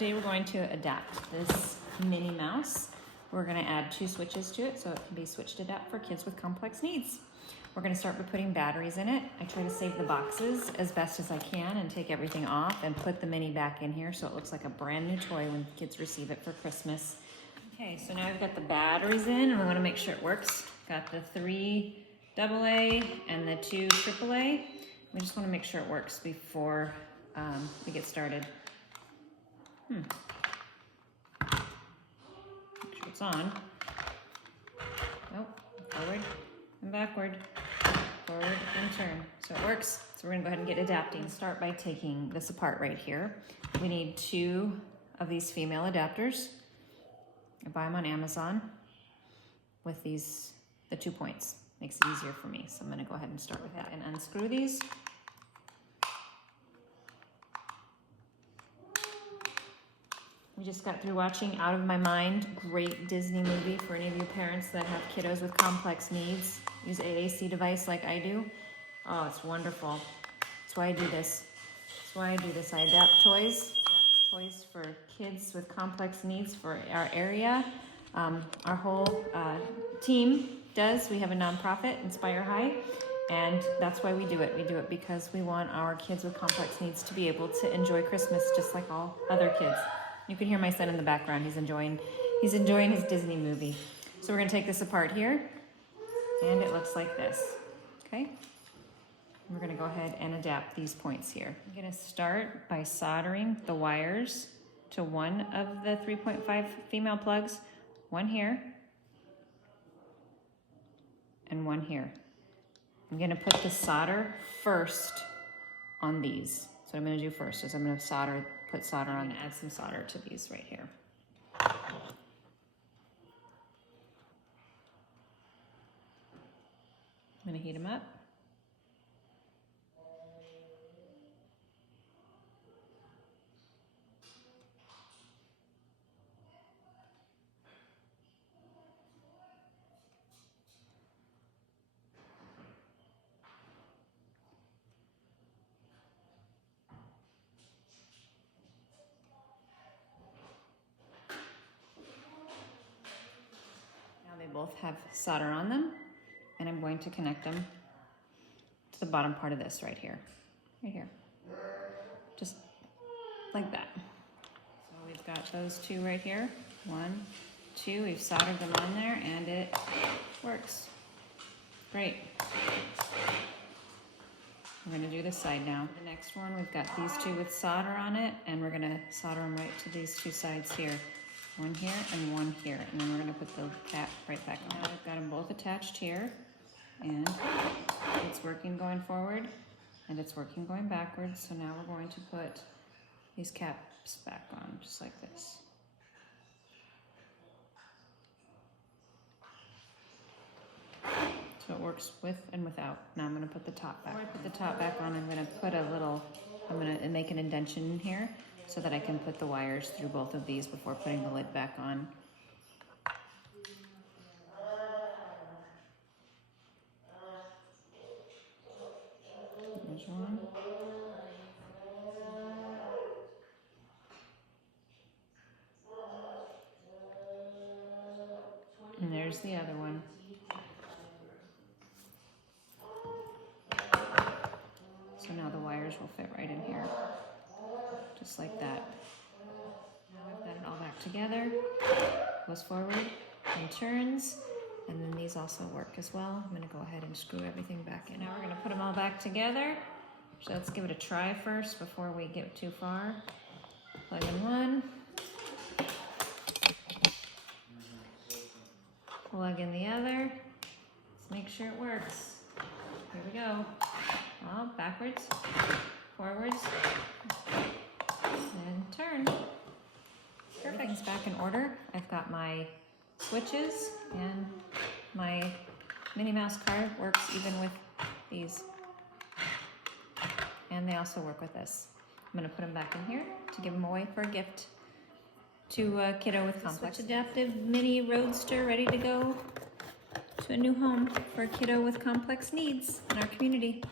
Today we're going to adapt this Minnie Mouse. We're going to add 2 switches to it so it can be switch to adapt for kids with complex needs. We're going to start by putting batteries in it. I try to save the boxes as best as I can and take everything off and put the Minnie back in here so it looks like a brand new toy when kids receive it for Christmas. Okay, so now I've got the batteries in and we want to make sure it works. Got the 3 AA and the 2 AAA. We just want to make sure it works before we get started. Make sure it's on. Oh, forward and backward, forward and turn. So it works. So we're gonna go ahead and get adapting. Start by taking this apart right here. We need 2 of these female adapters. I buy them on Amazon with these, the 2 points. Makes it easier for me. So I'm gonna go ahead and start with that and unscrew these. We just got through watching Out of My Mind, great Disney movie for any of you parents that have kiddos with complex needs. Use AAC device like I do. Oh, it's wonderful. That's why I do this. That's why I do this. I adapt toys. Toys for kids with complex needs for our area. Our whole team does. We have a nonprofit, Inspire High, and that's why we do it. We do it because we want our kids with complex needs to be able to enjoy Christmas just like all other kids. You can hear my son in the background. He's enjoying his Disney movie. So we're gonna take this apart here, and it looks like this, okay? We're gonna go ahead and adapt these points here. I'm gonna start by soldering the wires to one of the 3.5 female plugs, one here, and one here. I'm gonna put the solder first on these. So what I'm gonna do first is I'm gonna put solder on, add some solder to these right here. I'm gonna heat them up. They both have solder on them, and I'm going to connect them to the bottom part of this right here, just like that. So we've got those 2 right here, 1, 2, we've soldered them on there, and it works. Great. We're gonna do this side now. The next one, we've got these 2 with solder on it, and we're gonna solder them right to these 2 sides here. 1 here and 1 here, and then we're going to put the cap right back on. Now we've got them both attached here, and it's working going forward, and it's working going backwards. So now we're going to put these caps back on, just like this. So it works with and without. Now I'm going to put the top back. Before I put the top back on, I'm going to put I'm going to make an indentation in here, so that I can put the wires through both of these before putting the lid back on. There's one. And there's the other one. So now the wires will fit right in here. Just like that. Now I've got it all back together, goes forward and turns, and then these also work as well. I'm gonna go ahead and screw everything back in. Now we're gonna put them all back together. So let's give it a try first before we get too far. Plug in one. Plug in the other. Let's make sure it works. Here we go. All backwards, forwards, and turn. Perfect. Everything's back in order. I've got my switches, and my Minnie Mouse card works even with these. And they also work with this. I'm going to put them back in here to give them away for a gift to a kiddo with complex. Switch adaptive Minnie Roadster, ready to go to a new home for a kiddo with complex needs in our community.